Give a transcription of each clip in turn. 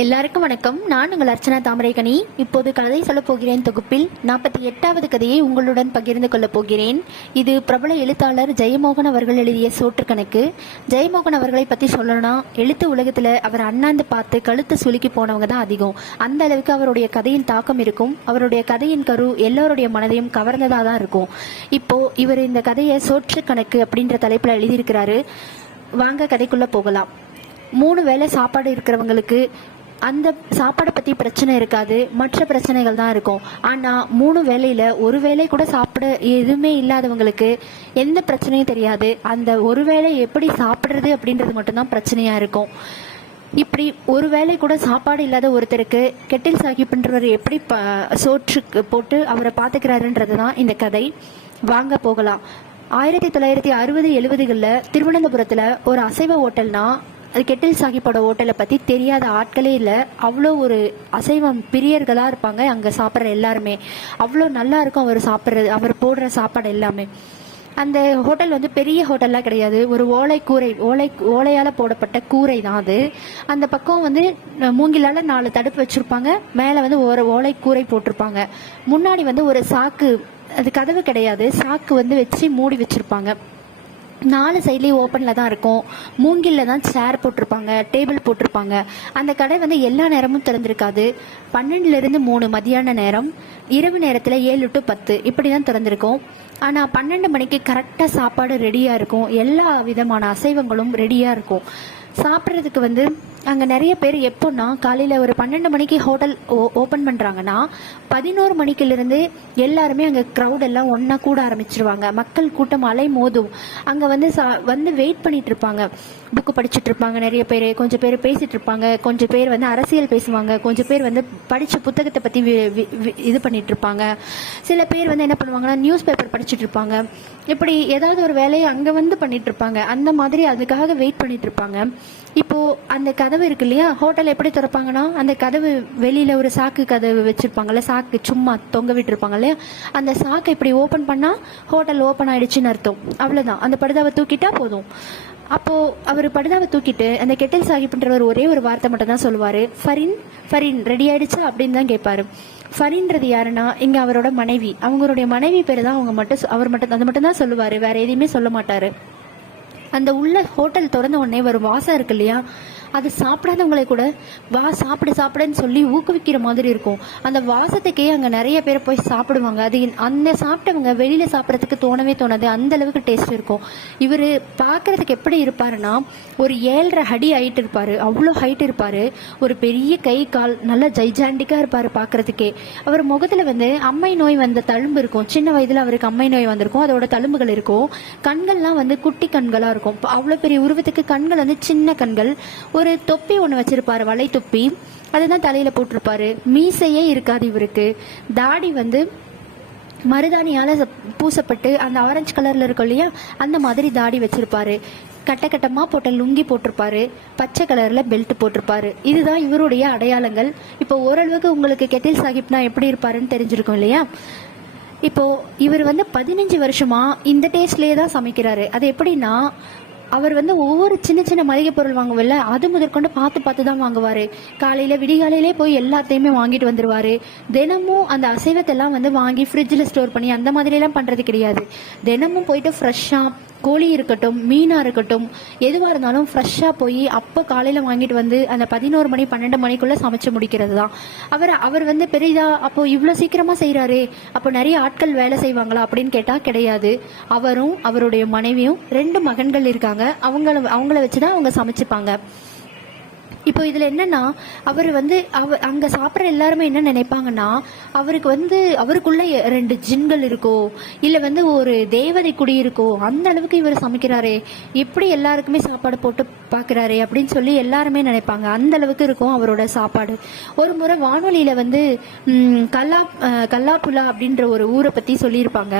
எல்லாருக்கும் வணக்கம். நான் உங்கள் அர்ச்சனா தாமரைகனி இப்போது கதை சொல்லப் போகிறேன் தொகுப்பில் நாற்பத்தி எட்டாவது கதையை உங்களுடன் பகிர்ந்து கொள்ளப் போகிறேன். இது பிரபல எழுத்தாளர் ஜெயமோகன் அவர்கள் எழுதிய சோற்று கணக்கு. ஜெயமோகன் அவர்களை பற்றி சொல்லணும்னா எழுத்து உலகத்தில் அவர் அண்ணாந்து பார்த்து கழுத்து சுலுக்கி போனவங்க தான் அதிகம். அந்த அளவுக்கு அவருடைய கதையின் தாக்கம் இருக்கும். அவருடைய கதையின் கரு எல்லோருடைய மனதையும் கவர்ந்ததாக தான் இருக்கும். இப்போ இவர் இந்த கதையை சோற்று கணக்கு அப்படின்ற தலைப்பில் எழுதியிருக்கிறாரு. வாங்க கதைக்குள்ளே போகலாம். மூணு வேளை சாப்பாடு இருக்கிறவங்களுக்கு அந்த சாப்பாடை பற்றி பிரச்சனை இருக்காது. மற்ற பிரச்சனைகள் தான் இருக்கும். ஆனால் மூணு வேளையில் ஒரு வேளை கூட சாப்பிட எதுவுமே இல்லாதவங்களுக்கு எந்த பிரச்சனையும் தெரியாது. அந்த ஒரு வேளை எப்படி சாப்பிட்றது அப்படின்றது மட்டும்தான் பிரச்சனையாக இருக்கும். இப்படி ஒரு வேளை கூட சாப்பாடு இல்லாத ஒருத்தருக்கு கெட்டில் சாஹிப்ன்றவர் எப்படி ப சோற்றுக்கு போட்டு அவரை பார்த்துக்கிறாருன்றது தான் இந்த கதை. வாங்க போகலாம். ஆயிரத்தி தொள்ளாயிரத்தி அறுபது எழுபதுகளில் திருவனந்தபுரத்தில் ஒரு அசைவ ஹோட்டல்னா அது கெட்டில் சாஹிப்போட ஹோட்டலை பற்றி தெரியாத ஆட்களே இல்லை. அவ்வளோ ஒரு அசைவம் பிரியர்களாக இருப்பாங்க அங்கே சாப்பிட்ற எல்லாருமே. அவ்வளோ நல்லா இருக்கும் அவர் சாப்பிட்றது அவர் போடுற சாப்பாடு எல்லாமே. அந்த ஹோட்டல் வந்து பெரிய ஹோட்டல்லாம் கிடையாது. ஒரு ஓலை கூரை ஓலை ஓலையால் போடப்பட்ட கூரை தான் அது. அந்த பக்கம் வந்து மூங்கிலால் நாலு தடுப்பு வச்சுருப்பாங்க. மேலே வந்து ஒரு ஓலை கூரை போட்டிருப்பாங்க. முன்னாடி வந்து ஒரு சாக்கு அது கதவு கிடையாது. சாக்கு வந்து வச்சு மூடி வச்சுருப்பாங்க. நாலு சைட்லேயும் ஓப்பனில் தான் இருக்கும். மூங்கிலில் தான் சேர் போட்டிருப்பாங்க டேபிள் போட்டிருப்பாங்க. அந்த கடை வந்து எல்லா நேரமும் திறந்திருக்காது. பன்னெண்டுலேருந்து மூணு மதியான நேரம் இரவு நேரத்தில் ஏழு டு பத்து இப்படி தான் திறந்திருக்கும். ஆனால் பன்னெண்டு மணிக்கு கரெக்டாக சாப்பாடு ரெடியாக இருக்கும். எல்லா விதமான அசைவங்களும் ரெடியாக இருக்கும். சாப்பிட்றதுக்கு வந்து அங்கே நிறைய பேர் எப்போன்னா காலையில் ஒரு பன்னெண்டு மணிக்கு ஹோட்டல் ஓ ஓப்பன் பண்ணுறாங்கன்னா பதினோரு மணிக்கிலிருந்து எல்லாருமே அங்கே க்ரௌட் எல்லாம் ஒன்றா கூட ஆரம்பிச்சிருவாங்க. மக்கள் கூட்டம் அலை மோதும் அங்கே வந்து சா வந்து வெயிட் பண்ணிட்டு இருப்பாங்க புக்கு படிச்சுட்டு இருப்பாங்க நிறைய பேர். கொஞ்சம் பேர் பேசிட்டு இருப்பாங்க கொஞ்சம் பேர் வந்து அரசியல் பேசுவாங்க. கொஞ்சம் பேர் வந்து படித்த புத்தகத்தை பற்றி இது பண்ணிட்டு இருப்பாங்க சில பேர் வந்து என்ன பண்ணுவாங்கன்னா நியூஸ் பேப்பர் படிச்சுட்டு இருப்பாங்க இப்படி ஏதாவது ஒரு வேலையை அங்கே வந்து பண்ணிட்டு இருப்பாங்க அந்த மாதிரி அதுக்காக வெயிட் பண்ணிட்டு இருப்பாங்க இப்போ அந்த கதவு இருக்கு இல்லையா ஹோட்டல் எப்படி திறப்பாங்கன்னா அந்த கதவு வெளியில ஒரு சாக்கு கதவு வச்சிருப்பாங்கல்ல சாக்கு சும்மா தொங்க விட்டுருப்பாங்க இல்லையா? அந்த சாக்கை இப்படி ஓபன் பண்ணா ஹோட்டல் ஓபன் ஆயிடுச்சுன்னு அர்த்தம். அவ்வளவுதான். அந்த படுதாவை தூக்கிட்டா போதும். அப்போ அவர் படுதாவை தூக்கிட்டு அந்த கெட்டில் சாஹிப்ன்றவர் ஒரே ஒரு வார்த்தை மட்டும் தான் சொல்லுவாரு. ஃபரின் ஃபரின் ரெடி ஆயிடுச்சா? அப்படின்னு தான் கேட்பாரு. ஃபரின்றது யாருன்னா இங்க அவரோட மனைவி. அவங்களுடைய மனைவி பேர் தான் அவங்க மட்டும் அவர் மட்டும் அது மட்டும் தான் சொல்லுவாரு. வேற எதையுமே சொல்ல மாட்டாரு. அந்த உள்ள ஹோட்டல் திறந்த உடனே ஒரு வாசம் இருக்கு இல்லையா? அது சாப்பிடாதவங்களை கூட வா சாப்பிடு சாப்பிடுன்னு சொல்லி ஊக்குவிக்கிற மாதிரி இருக்கும். அந்த வாசத்துக்கே அங்கே நிறைய பேர் போய் சாப்பிடுவாங்க. அது அந்த சாப்பிட்டவங்க வெளியில் சாப்பிட்றதுக்கு தோணவே தோணாது. அந்த அளவுக்கு டேஸ்ட் இருக்கும். இவர் பார்க்குறதுக்கு எப்படி இருப்பாருன்னா ஒரு ஏழரை அடி ஹைட் இருப்பார். அவ்வளோ ஹைட் இருப்பார். ஒரு பெரிய கை கால் நல்ல ஜைஜாண்டிக்காக இருப்பார் பார்க்கறதுக்கே அவர் முகத்தில் வந்து அம்மை நோய் வந்த தழும்பு இருக்கும். சின்ன வயதில் அவருக்கு அம்மை நோய் வந்திருக்கும். அதோட தழும்புகள் இருக்கும். கண்கள்லாம் வந்து குட்டி கண்களாக இருக்கும். அவ்வளோ பெரிய உருவத்துக்கு கண்கள் வந்து சின்ன கண்கள். ஒரு தொப்பி ஒன்று வச்சிருப்பாரு வலை தொப்பி. அதுதான் தலையில போட்டிருப்பாரு. மீசையே இருக்காது இவருக்கு. தாடி வந்து மருதாணியால பூசப்பட்டு அந்த ஆரஞ்சு கலர்ல இருக்கும் இல்லையா அந்த மாதிரி தாடி வச்சிருப்பாரு. கட்ட கட்டமாக போட்ட லுங்கி போட்டிருப்பாரு. பச்சை கலரில் பெல்ட் போட்டிருப்பாரு. இதுதான் இவருடைய அடையாளங்கள். இப்போ ஓரளவுக்கு உங்களுக்கு கெட்டில் சாஹிப்னா எப்படி இருப்பாருன்னு தெரிஞ்சிருக்கும் இல்லையா? இப்போ இவர் வந்து பதினஞ்சு வருஷமாக இந்த டேஸ்ட்லேயே தான் சமைக்கிறாரு. அது எப்படின்னா அவர் வந்து ஒவ்வொரு சின்ன சின்ன மளிகை பொருள் வாங்குவல்ல அது முதற்கொண்டு பார்த்து பார்த்து தான் வாங்குவார். காலையில் விடிகாலையிலே போய் எல்லாத்தையுமே வாங்கிட்டு வந்துடுவார் தினமும் அந்த அசைவத்தெல்லாம் வந்து வாங்கி ஃப்ரிட்ஜில் ஸ்டோர் பண்ணி அந்த மாதிரிலாம் பண்ணுறது கிடையாது. தினமும் போயிட்டு ஃப்ரெஷ்ஷாக கோழி இருக்கட்டும் மீனாக இருக்கட்டும் எதுவாக இருந்தாலும் ஃப்ரெஷ்ஷாக போய் அப்போ காலையில் வாங்கிட்டு வந்து அந்த பதினோரு மணி பன்னெண்டு மணிக்குள்ளே சமைச்சு முடிக்கிறது தான் அவர் அவர் வந்து பெரிதா அப்போ இவ்வளோ சீக்கிரமாக செய்கிறாரே அப்போ நிறைய ஆட்கள் வேலை செய்வாங்களா? அப்படின்னு கேட்டால் கிடையாது. அவரும் அவருடைய மனைவியும் ரெண்டு மகன்கள் இருக்காங்க. அவங்கள அவங்கள வச்சு தான் அவங்க சமைச்சுப்பாங்க. இப்போ இதில் என்னன்னா அவர் வந்து அவ அங்கே சாப்பிட்ற எல்லாருமே என்ன நினைப்பாங்கன்னா அவருக்கு வந்து அவருக்குள்ள ரெண்டு ஜின்கள் இருக்கோ இல்லை வந்து ஒரு தேவதை குடி இருக்கோ அந்த அளவுக்கு இவர் சமைக்கிறாரே எப்படி எல்லாருக்குமே சாப்பாடு போட்டு பார்க்குறாரு அப்படின்னு சொல்லி எல்லாருமே நினைப்பாங்க. அந்த அளவுக்கு இருக்கும் அவரோட சாப்பாடு. ஒரு முறை வானொலியில் வந்து கல்லா கல்லாப்புலா அப்படின்ற ஒரு ஊரை பற்றி சொல்லியிருப்பாங்க.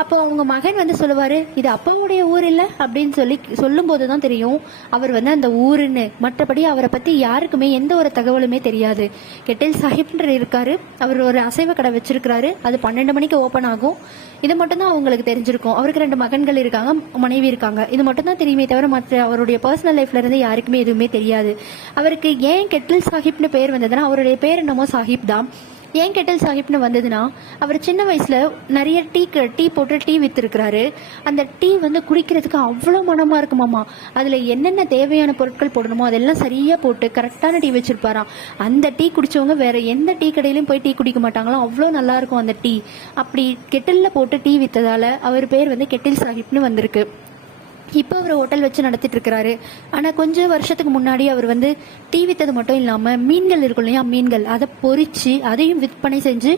அப்போ அவங்க மகன் வந்து சொல்லுவார் இது அப்பாவுடைய ஊர் இல்லை? அப்படின்னு சொல்லி சொல்லும் போதுதான் தெரியும் அவர் வந்து அந்த ஊருன்னு. மற்றபடி அவரை பற்றி பற்றி யாருக்குமே எந்த ஒரு தகவலுமே தெரியாது. கெட்டில் சாஹிப்ன்ற இருக்காரு. அவர் ஒரு அசைவ கடை வச்சிருக்கிறாரு. அது பன்னெண்டு மணிக்கு ஓப்பன் ஆகும். இது மட்டும்தான் அவங்களுக்கு தெரிஞ்சிருக்கும். அவருக்கு ரெண்டு மகன்கள் இருக்காங்க மனைவி இருக்காங்க. இது மட்டும்தான் தெரியுமே தவிர மற்ற அவருடைய பர்சனல் லைஃப்ல இருந்து யாருக்குமே எதுவுமே தெரியாது. அவருக்கு ஏன் கெட்டில் சாஹிப்னு பேர் வந்ததுன்னா அவருடைய பேர் என்னமோ சாஹிப் தான். ஏன் கெட்டில் சாஹிப்னு வந்ததுன்னா அவர் சின்ன வயசில் நிறைய டீ க- டீ போட்டு டீ விற்றுருக்கிறாரு அந்த டீ வந்து குடிக்கிறதுக்கு அவ்வளோ மனமாக இருக்குமாம்மா அதில் என்னென்ன தேவையான பொருட்கள் போடணுமோ அதெல்லாம் சரியாக போட்டு கரெக்டான டீ வச்சுருப்பாராம். அந்த டீ குடிச்சவங்க வேறு எந்த டீ கடையிலையும் போய் டீ குடிக்க மாட்டாங்களோ அவ்வளோ நல்லா இருக்கும் அந்த டீ. அப்படி கெட்டிலில் போட்டு டீ விற்றதால அவர் பேர் வந்து கெட்டில் சாஹிப்னு வந்திருக்கு. இப்போ அவர் ஹோட்டல் வச்சு நடத்திட்டு இருக்கிறாரு ஆனால் கொஞ்சம் வருஷத்துக்கு முன்னாடி அவர் வந்து டீ வித்தது மட்டும் இல்லாமல் மீன்கள் இருக்கும் இல்லையா மீன்கள் அதை பொறிச்சு அதையும் விற்பனை செஞ்சு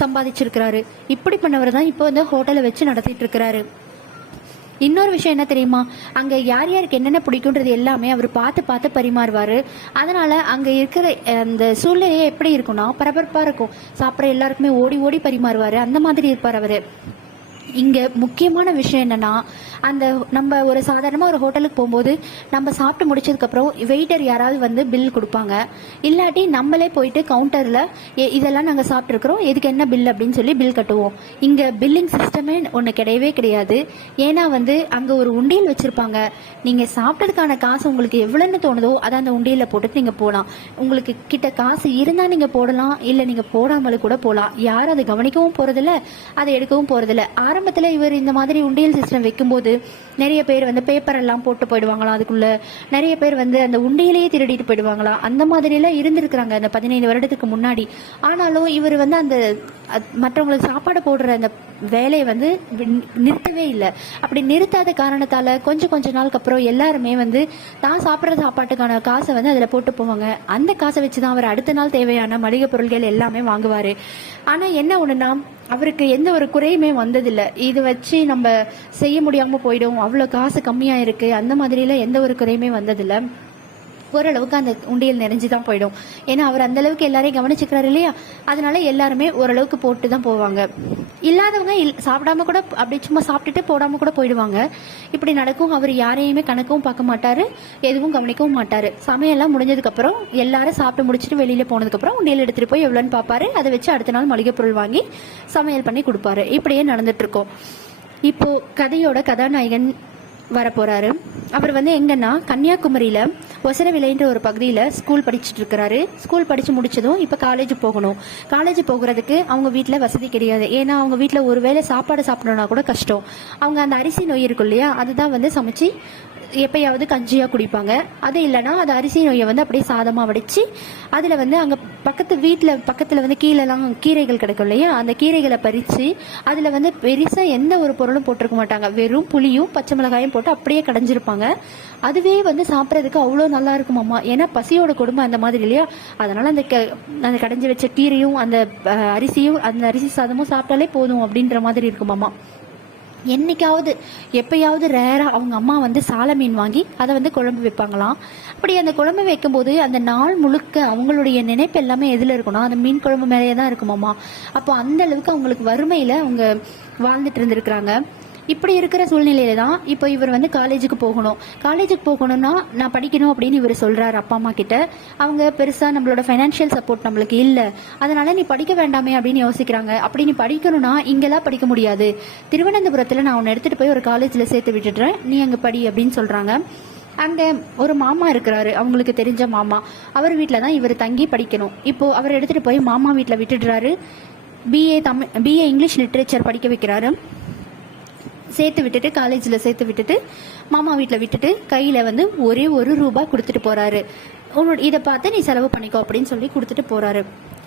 சம்பாதிச்சிருக்கிறாரு. இப்படி பண்ணவர் தான் இப்போ வந்து ஹோட்டலை வச்சு நடத்திட்டு இருக்கிறாரு இன்னொரு விஷயம் என்ன தெரியுமா? அங்க யார் யாருக்கு என்னென்ன பிடிக்குன்றது எல்லாமே அவர் பார்த்து பார்த்து பரிமாறுவாரு. அதனால அங்க இருக்கிற அந்த சூழ்நிலையே எப்படி இருக்கும்னா பரபரப்பா இருக்கும். சாப்பிட்ற எல்லாருக்குமே ஓடி ஓடி பரிமாறுவாரு. அந்த மாதிரி இருப்பார் அவரு. இங்க முக்கியமான விஷயம் என்னன்னா அந்த நம்ம ஒரு சாதாரணமாக ஒரு ஹோட்டலுக்கு போகும்போது நம்ம சாப்பிட்டு முடிச்சதுக்கப்புறம் வெயிட்டர் யாராவது வந்து பில் கொடுப்பாங்க. இல்லாட்டி நம்மளே போயிட்டு கவுண்டரில் இதெல்லாம் நாங்கள் சாப்பிட்ருக்குறோம் இதுக்கு என்ன பில் அப்படின்னு சொல்லி பில் கட்டுவோம். இங்கே பில்லிங் சிஸ்டமே ஒன்று கிடையவே கிடையாது. ஏன்னா வந்து அங்கே ஒரு உண்டியல் வச்சுருப்பாங்க. நீங்கள் சாப்பிட்டதுக்கான காசு உங்களுக்கு எவ்வளோன்னு தோணுதோ அதை அந்த உண்டியலில் போட்டுட்டு நீங்கள் போகலாம் உங்களுக்கு கிட்ட காசு இருந்தால் நீங்கள் போடலாம் இல்லை நீங்கள் போடாமல் கூட போகலாம் யாரும் அதை கவனிக்கவும் போகிறதில்ல அதை எடுக்கவும் போகிறதில்ல ஆரம்பத்தில் இவர் இந்த மாதிரி உண்டியல் சிஸ்டம் வைக்கும்போது நிறைய பேர் வந்து பேப்பர் எல்லாம் போட்டு போயிடுவாங்களாம் அதுக்குள்ள நிறைய பேர் வந்து அந்த உண்டையிலேயே திருடிட்டு போயிடுவாங்களாம் அந்த மாதிரி எல்லாம் இருந்திருக்கிறாங்க அந்த பதினைந்து வருடத்துக்கு முன்னாடி. ஆனாலும் இவர் வந்து அந்த மற்றவங்களுக்கு சாப்பாடு போடுற அந்த வேலையை வந்து நிறுத்தவே இல்லை. அப்படி நிறுத்தாத காரணத்தால் கொஞ்சம் கொஞ்ச நாளுக்கு அப்புறம் எல்லாருமே வந்து தான் சாப்பிட்ற சாப்பாட்டுக்கான காசை வந்து அதில் போட்டு போவாங்க. அந்த காசை வச்சு தான் அவர் அடுத்த நாள் தேவையான மளிகை பொருட்கள் எல்லாமே வாங்குவார். ஆனால் என்ன ஒன்றுனா அவருக்கு எந்த ஒரு குறையுமே வந்ததில்லை. இது வச்சு நம்ம செய்ய முடியாமல் போயிடும். அவ்வளோ காசு கம்மியாக இருக்குது அந்த மாதிரிலாம் எந்த ஒரு குறையுமே வந்ததில்லை. ஓரளவுக்கு அந்த உண்டியல் நிறைஞ்சு தான் போயிடும். ஏன்னா அவர் அந்த அளவுக்கு எல்லாரையும் கவனிச்சுக்கிறாரு இல்லையா? அதனால எல்லாருமே ஓரளவுக்கு போட்டு தான் போவாங்க. இல்லாதவங்க இல்- சாப்பிடாம கூட அப்படி சும்மா சாப்பிட்டுட்டு போடாம கூட போயிடுவாங்க. இப்படி நடக்கும் அவர் யாரையுமே கணக்கும் பார்க்க மாட்டாரு எதுவும் கவனிக்கவும் மாட்டாரு. சமையல்லாம் முடிஞ்சதுக்கு அப்புறம் எல்லாரும் சாப்பிட்டு முடிச்சுட்டு வெளியில போனதுக்கு அப்புறம் உண்டியல் எடுத்துட்டு போய் எவ்வளோன்னு பார்ப்பாரு. அதை வச்சு அடுத்த நாள் மளிகை பொருள் வாங்கி சமையல் பண்ணி கொடுப்பாரு. இப்படியே நடந்துட்டு இருக்கோம். இப்போ கதையோட கதாநாயகன் வரப்போறாரு. அவர் வந்து எங்கன்னா கன்னியாகுமரியில ஒசரவிலைன்ற ஒரு பகுதியில் ஸ்கூல் படிச்சுட்டு இருக்கிறாரு ஸ்கூல் படிச்சு முடிச்சதும் இப்போ காலேஜ் போகணும். காலேஜ் போகிறதுக்கு அவங்க வீட்டில் வசதி கிடையாது. ஏன்னா அவங்க வீட்ல ஒருவேளை சாப்பாடு சாப்பிடணும்னா கூட கஷ்டம். அவங்க அந்த அரிசி நோய் இருக்கும் இல்லையா? அதுதான் வந்து சமைச்சு எப்பயாவது கஞ்சியாக குடிப்பாங்க. அது இல்லைன்னா அது அரிசி நோயை வந்து அப்படியே சாதமாக வடித்து அதில் வந்து அங்கே பக்கத்து வீட்டில் பக்கத்தில் வந்து கீழெல்லாம் கீரைகள் கிடைக்கும் இல்லையா? அந்த கீரைகளை பறித்து அதில் வந்து பெருசாக எந்த ஒரு பொருளும் போட்டிருக்க மாட்டாங்க. வெறும் புளியும் பச்சை மிளகாயும் போட்டு அப்படியே கடைஞ்சிருப்பாங்க. அதுவே வந்து சாப்பிட்றதுக்கு அவ்வளோ நல்லா இருக்குமாம்மா ஏன்னா பசியோட குடும்பம் அந்த மாதிரி இல்லையா? அதனால் அந்த க- அந்த கடைஞ்சி வச்ச கீரையும் அந்த அரிசியும் அந்த அரிசி சாதமும் சாப்பிட்டாலே போதும் அப்படின்ற மாதிரி இருக்குமாம்மா என்றைக்காவது எப்பயாவது ரேராக அவங்க அம்மா வந்து சால மீன் வாங்கி அதை வந்து குழம்பு வைப்பாங்களாம். அப்படி அந்த குழம்பு வைக்கும்போது அந்த நாள் முழுக்க அவங்களுடைய நினைப்பு எல்லாமே எதில் இருக்கணும் அந்த மீன் குழம்பு மேலேயே தான் இருக்குமாம்மா அப்போ அந்த அளவுக்கு அவங்களுக்கு வறுமையில் அவங்க வாழ்ந்துட்டு இருந்திருக்கிறாங்க. இப்படி இருக்கிற சூழ்நிலையில தான் இப்போ இவர் வந்து காலேஜுக்கு போகணும். காலேஜுக்கு போகணும்னா நான் படிக்கணும் அப்படின்னு இவர் சொல்றாரு அப்பா அம்மா கிட்ட. அவங்க பெருசா நம்மளோட ஃபைனான்ஷியல் சப்போர்ட் நம்மளுக்கு இல்ல. அதனால நீ படிக்க வேண்டாமே அப்படின்னு யோசிக்கிறாங்க. அப்படி நீ படிக்கணும்னா இங்கெல்லாம் படிக்க முடியாது. திருவனந்தபுரத்துல நான் உன்னை எடுத்துட்டு போய் ஒரு காலேஜ்ல சேர்த்து விட்டுடுறேன். நீ அங்க படி அப்படின்னு சொல்றாங்க. அங்கே ஒரு மாமா இருக்கிறாரு. அவங்களுக்கு தெரிஞ்ச மாமா. அவர் வீட்டில் தான் இவர் தங்கி படிக்கணும். இப்போ அவர் எடுத்துட்டு போய் மாமா வீட்டில் விட்டுடுறாரு. BA Tamil BA English literature படிக்க வைக்கிறாரு. சேர்த்து விட்டுட்டு காலேஜில் சேர்த்து விட்டுட்டு மாமா வீட்டில் விட்டுட்டு கையில் வந்து ஒரே ஒரு ரூபாய் கொடுத்துட்டு போகிறாரு உன்னோட இதை பார்த்து நீ செலவு பண்ணிக்கோ அப்படின்னு சொல்லி கொடுத்துட்டு போறாரு.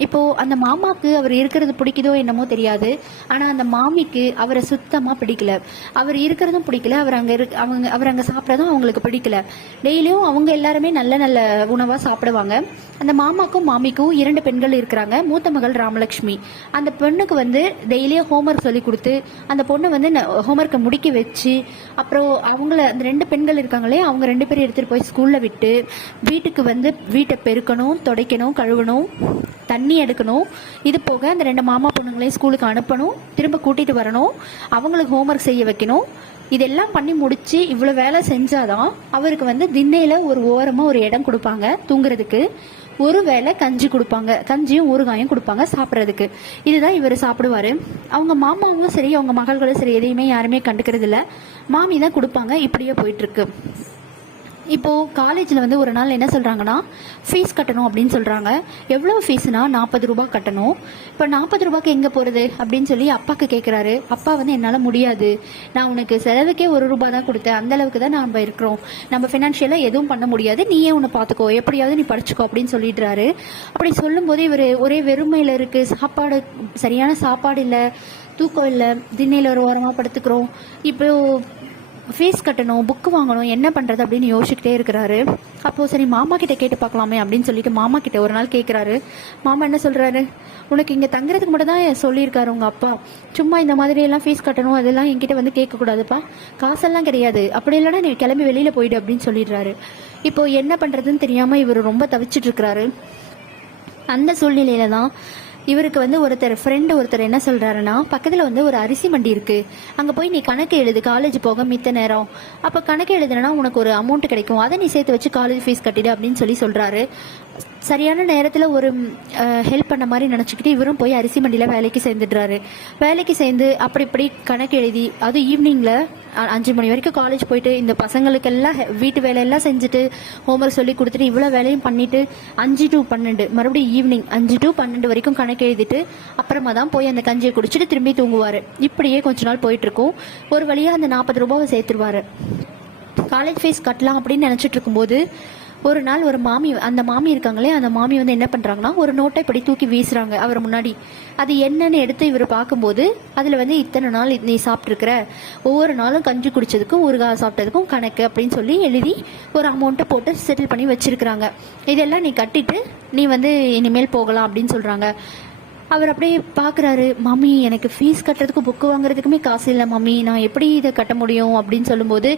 இப்போ அந்த மாமாக்கு அவர் இருக்கிறது பிடிக்குதோ என்னமோ தெரியாது. ஆனா அந்த மாமிக்கு அவரை சுத்தமா பிடிக்கல. அவர் இருக்கிறதும் பிடிக்கல. அவர் அங்க இரு அவங்க அவர் அங்க சாப்பிட்றதும் அவங்களுக்கு பிடிக்கல. டெய்லியும் அவங்க எல்லாருமே நல்ல நல்ல உணவா சாப்பிடுவாங்க. அந்த மாமாக்கும் மாமிக்கும் இரண்டு பெண்கள் இருக்கிறாங்க. மூத்த மகள் ராமலட்சுமி அந்த பெண்ணுக்கு வந்து டெய்லியும் ஹோம்ஒர்க் சொல்லி கொடுத்து அந்த பொண்ணை வந்து ஹோம்ஒர்க்கை முடிக்க வச்சு அப்புறம் அவங்கள அந்த ரெண்டு பெண்கள் இருக்காங்களே அவங்க ரெண்டு பேரும் எடுத்துட்டு போய் ஸ்கூல்ல விட்டு வீட்டுக்கு வந்து வந்து வீட்டை பெருக்கணும் துடைக்கணும் கழுவணும் தண்ணி எடுக்கணும். இது போக அந்த ரெண்டு மாமா பொண்ணுங்களையும் ஸ்கூலுக்கு அனுப்பணும் திரும்ப கூட்டிட்டு வரணும் அவங்களுக்கு ஹோம்ஒர்க் செய்ய வைக்கணும். இதெல்லாம் பண்ணி முடிச்சு இவ்வளோ வேலை செஞ்சாதான் அவருக்கு வந்து திண்ணையில் ஒரு ஓரமாக ஒரு இடம் கொடுப்பாங்க தூங்குறதுக்கு. ஒரு வேளை கஞ்சி கொடுப்பாங்க. கஞ்சியும் ஊறுகாயும் கொடுப்பாங்க சாப்பிட்றதுக்கு. இதுதான் இவர் சாப்பிடுவாரு. அவங்க மாமாவும் சரி அவங்க மகள்களும் சரி எதையுமே யாருமே கண்டுக்கிறது இல்லை மாமி தான் கொடுப்பாங்க. இப்படியே போயிட்டுருக்கு. இப்போது இப்போ காலேஜில் வந்து ஒரு நாள் என்ன சொல்கிறாங்கன்னா ஃபீஸ் கட்டணும் அப்படின்னு சொல்கிறாங்க எவ்வளோ ஃபீஸ்னா நாற்பது ரூபாய் கட்டணும். இப்போ நாற்பது ரூபாய்க்கு எங்கே போகிறது அப்படின்னு சொல்லி அப்பாக்கு கேட்குறாரு அப்பா வந்து என்னால் முடியாது. நான் உனக்கு செலவுக்கே ஒரு ரூபாய் தான் கொடுத்தேன். அந்த அளவுக்கு தான் நம்ம இருக்கிறோம். நம்ம ஃபினான்ஷியலாக எதுவும் பண்ண முடியாது. நீயே உன்னை பார்த்துக்கோ எப்படியாவது நீ படிச்சுக்கோ அப்படின்னு சொல்லிடுறாரு. அப்படி சொல்லும்போது இவர் ஒரே வெறுமையில் இருக்குது சாப்பாடு சரியான சாப்பாடு இல்லை. தூக்கம் இல்லை. திண்ணையில் ஒரு ஓரமாக படுத்துக்கிறோம். இப்போ ஃபீஸ் கட்டணும் புக்கு வாங்கணும் என்ன பண்ணுறது அப்படின்னு யோசிச்சுக்கிட்டே இருக்கிறாரு. அப்போது சரி மாமா கிட்ட கேட்டு பார்க்கலாமே அப்படின்னு சொல்லிட்டு மாமா கிட்ட ஒரு நாள் கேட்குறாரு மாமா என்ன சொல்கிறாரு உனக்கு இங்கே தங்குறதுக்கு மட்டும் தான் சொல்லியிருக்காரு உங்கள் அப்பா. சும்மா இந்த மாதிரி எல்லாம் ஃபீஸ் கட்டணும் அதெல்லாம் என்கிட்ட வந்து கேட்கக்கூடாதுப்பா. காசெல்லாம் கிடையாது. அப்படி இல்லைன்னா நீ கிளம்பி வெளியில் போயிடு அப்படின்னு சொல்லிடுறாரு. இப்போது என்ன பண்ணுறதுன்னு தெரியாமல் இவர் ரொம்ப தவிச்சிட்டு இருக்கிறாரு. அந்த சூழ்நிலையில தான் இவருக்கு வந்து ஒருத்தர் ஃப்ரெண்டு ஒருத்தர் என்ன சொல்கிறாருன்னா பக்கத்தில் வந்து ஒரு அரிசி மண்டி இருக்குது அங்கே போய் நீ கணக்கு எழுது காலேஜ் போக மித்த நேரம். அப்போ கணக்கு எழுதுனா உனக்கு ஒரு அமௌண்ட் கிடைக்கும். அதை நீ சேர்த்து வச்சு காலேஜ் ஃபீஸ் கட்டிடு அப்படின்னு சொல்லி சொல்கிறாரு சரியான நேரத்தில் ஒரு ஹெல்ப் பண்ண மாதிரி நினச்சிக்கிட்டு இவரும் போய் அரிசி மண்டியில் வேலைக்கு சேர்ந்துடுறாரு. வேலைக்கு சேர்ந்து அப்படி இப்படி கணக்கு எழுதி அது ஈவினிங்கில் அஞ்சு மணி வரைக்கும் காலேஜ் போயிட்டு இந்த பசங்களுக்கெல்லாம் ஹெ- வீட்டு வேலையெல்லாம் செஞ்சுட்டு ஹோம்ஒர்க் சொல்லி கொடுத்துட்டு இவ்வளோ வேலையும் பண்ணிட்டு அஞ்சு டு பன்னெண்டு மறுபடியும் ஈவினிங் அஞ்சு டு பன்னெண்டு வரைக்கும் கணக்கு எழுதிட்டு அப்புறமா தான் போய் அந்த கஞ்சியை குடிச்சிட்டு திரும்பி தூங்குவார். இப்படியே கொஞ்ச நாள் போயிட்டுருக்கும். ஒரு வழியாக அந்த நாற்பது ரூபாவை சேர்த்துருவாரு. காலேஜ் ஃபீஸ் கட்டலாம் அப்படின்னு நினச்சிட்டு இருக்கும்போது ஒரு நாள் ஒரு மாமி அந்த மாமி இருக்காங்களே அந்த மாமி வந்து என்ன பண்ணுறாங்கன்னா ஒரு நோட்டை இப்படி தூக்கி வீசுறாங்க அவர் முன்னாடி. அது என்னன்னு எடுத்து இவர் பார்க்கும்போது அதில் வந்து இத்தனை நாள் நீ சாப்பிட்ருக்குற ஒவ்வொரு நாளும் கஞ்சி குடிச்சதுக்கும் ஊறுகாய் சாப்பிட்டதுக்கும் கணக்கு அப்படின்னு சொல்லி எழுதி ஒரு அமௌண்ட்டை போட்டு செட்டில் பண்ணி வச்சிருக்கிறாங்க. இதெல்லாம் நீ கட்டிட்டு நீ வந்து இனிமேல் போகலாம் அப்படின்னு சொல்கிறாங்க அவர் அப்படியே பார்க்குறாரு மம்மி எனக்கு ஃபீஸ் கட்டுறதுக்கும் புக்கு வாங்குறதுக்குமே காசு இல்லை மம்மி நான் எப்படி இதை கட்ட முடியும்? அப்படின்னு சொல்லும்போது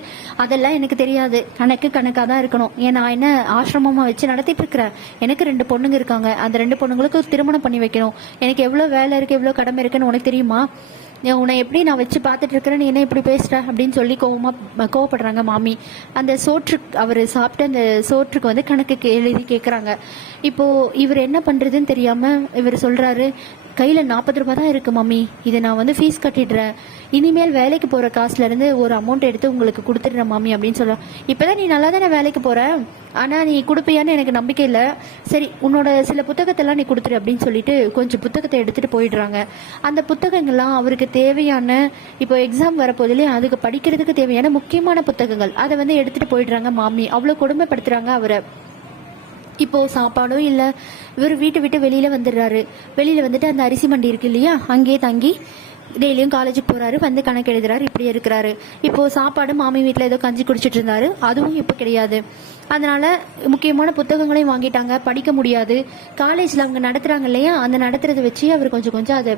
அதெல்லாம் எனக்கு தெரியாது. கணக்கு கணக்காக தான் இருக்கணும். ஏன் நான் என்ன ஆசிரமமாக வச்சு நடத்திட்டு இருக்கிறேன்? எனக்கு ரெண்டு பொண்ணுங்க இருக்காங்க. அந்த ரெண்டு பொண்ணுங்களுக்கு திருமணம் பண்ணி வைக்கணும். எனக்கு எவ்வளோ வேலை இருக்குது எவ்வளோ கடமை இருக்குன்னு உனக்கு தெரியுமா? உன்னை எப்படி நான் வச்சு பார்த்துட்டு இருக்கிறேன்? நீ என்ன இப்படி பேசுற? அப்படின்னு சொல்லி கோவமாக கோவப்படுறாங்க மாமி. அந்த சோற்று அவர் சாப்பிட்டு அந்த சோற்றுக்கு வந்து கணக்கு எழுதி கேட்குறாங்க இப்போது இவர் என்ன பண்ணுறதுன்னு தெரியாமல் இவர் சொல்கிறாரு கையில் நாற்பது ரூபாய் தான் இருக்குது மாமி. இதை நான் வந்து ஃபீஸ் கட்டிடுறேன். இனிமேல் வேலைக்கு போகிற காசுல இருந்து ஒரு அமௌண்ட் எடுத்து உங்களுக்கு கொடுத்துடுறேன் மாமி அப்படின்னு சொல்லலாம் இப்போ தான் நீ நல்லா தானே வேலைக்கு போகிற ஆனால் நீ கொடுப்பியான்னு எனக்கு நம்பிக்கை இல்லை. சரி உன்னோட சில புத்தகத்தெல்லாம் நீ கொடுத்துரு அப்படின்னு சொல்லிட்டு கொஞ்சம் புத்தகத்தை எடுத்துகிட்டு போயிடுறாங்க. அந்த புத்தகங்கள்லாம் அவருக்கு தேவையான இப்போ எக்ஸாம் வரப்போதிலே அதுக்கு படிக்கிறதுக்கு தேவையான முக்கியமான புத்தகங்கள். அதை வந்து எடுத்துகிட்டு போயிடுறாங்க மாமி. அவ்வளோ கொடுமைப்படுத்துகிறாங்க அவரை. இப்போ சாப்பாடும் இல்லை. இவர் வீட்டை விட்டு வெளியில வந்துடுறாரு. வெளியில வந்துட்டு அந்த அரிசி மண்டி இருக்கு இல்லையா? அங்கேயே தங்கி டெய்லியும் காலேஜுக்கு போகிறாரு வந்து கணக்கு எழுதுறாரு இப்படி இருக்கிறாரு. இப்போது சாப்பாடு மாமி வீட்டில் ஏதோ கஞ்சி குடிச்சிட்டு இருந்தாரு அதுவும் இப்போ கிடையாது. அதனால் முக்கியமான புத்தகங்களையும் வாங்கிட்டாங்க படிக்க முடியாது. காலேஜில் அவங்க நடத்துகிறாங்க இல்லையா அந்த நடத்துறதை வச்சு அவர் கொஞ்சம் கொஞ்சம் அதை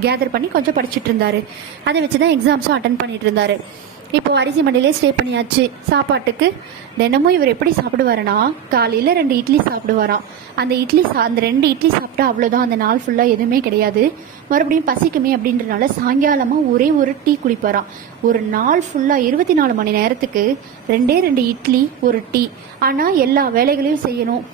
கேதர் பண்ணி கொஞ்சம் படிச்சிட்டு இருந்தாரு. அதை வச்சு தான் எக்ஸாம்ஸும் அட்டன் பண்ணிட்டு இருந்தாரு. இப்போ அரிசி மண்டிலே ஸ்டே பண்ணியாச்சு. சாப்பாட்டுக்கு தினமும் இவர் எப்படி சாப்பிடுவாருன்னா காலையில் ரெண்டு இட்லி சாப்பிடுவாராம். அந்த இட்லி சா அந்த ரெண்டு இட்லி சாப்பிட்டா அவ்வளோதான் அந்த நாள் ஃபுல்லாக எதுவுமே கிடையாது. மறுபடியும் பசிக்குமே அப்படின்றனால சாயங்காலமாக ஒரே ஒரு டீ குடிப்பாராம். ஒரு நாள் ஃபுல்லாக இருபத்தி நாலு மணி நேரத்துக்கு ரெண்டே ரெண்டு இட்லி ஒரு டீ. ஆனால் எல்லா வேலைகளையும் செய்யணும்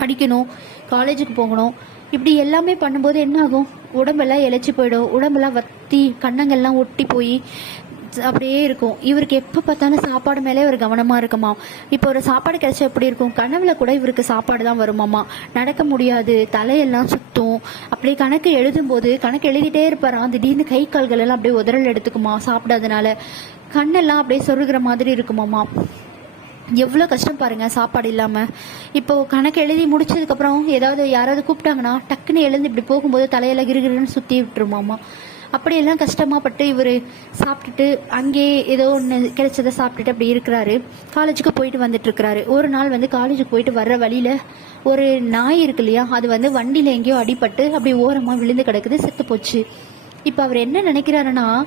படிக்கணும் காலேஜுக்கு போகணும். இப்படி எல்லாமே பண்ணும்போது என்ன ஆகும்? உடம்பெல்லாம் இழைச்சி போயிடும். உடம்பெல்லாம் வத்தி கண்ணங்கள்லாம் ஒட்டி போய் அப்படியே இருக்கும். இவருக்கு எப்போ பார்த்தாலும் சாப்பாடு மேலே ஒரு கவனமாக இருக்குமா இப்போ ஒரு சாப்பாடு கிடைச்சா எப்படி இருக்கும்? கனவுல கூட இவருக்கு சாப்பாடு தான் வருமாமா? நடக்க முடியாது. தலையெல்லாம் சுத்தும். அப்படியே கணக்கு எழுதும்போது கணக்கு எழுதிட்டே இருப்பாராம். திடீர்னு கை கால்கள் எல்லாம் அப்படியே உதறல் எடுத்துக்குமா சாப்பிடாதனால. கண்ணெல்லாம் அப்படியே சொருகிற மாதிரி இருக்குமாமா? எவ்வளோ கஷ்டம் பாருங்க சாப்பாடு இல்லாமல் இப்போ கணக்கு எழுதி முடிச்சதுக்கப்புறம் ஏதாவது யாராவது கூப்பிட்டாங்கன்னா டக்குன்னு எழுந்து இப்படி போகும்போது தலையெல்லாம் கிருகிருன்னு சுற்றி விட்டுருமாமா? அப்படியெல்லாம் கஷ்டமா பட்டு இவர் சாப்பிட்டுட்டு அங்கேயே ஏதோ ஒன்று கிடைச்சதை சாப்பிட்டுட்டு அப்படி இருக்கிறாரு. காலேஜுக்கு போயிட்டு வந்துட்டு இருக்கிறாரு. ஒரு நாள் வந்து காலேஜுக்கு போயிட்டு வர்ற வழியில ஒரு நாய் இருக்கு இல்லையா? அது வந்து வண்டியில எங்கேயோ அடிபட்டு அப்படி ஓரமாக விழுந்து கிடக்குது செத்து போச்சு. இப்போ அவர் என்ன நினைக்கிறாருன்னா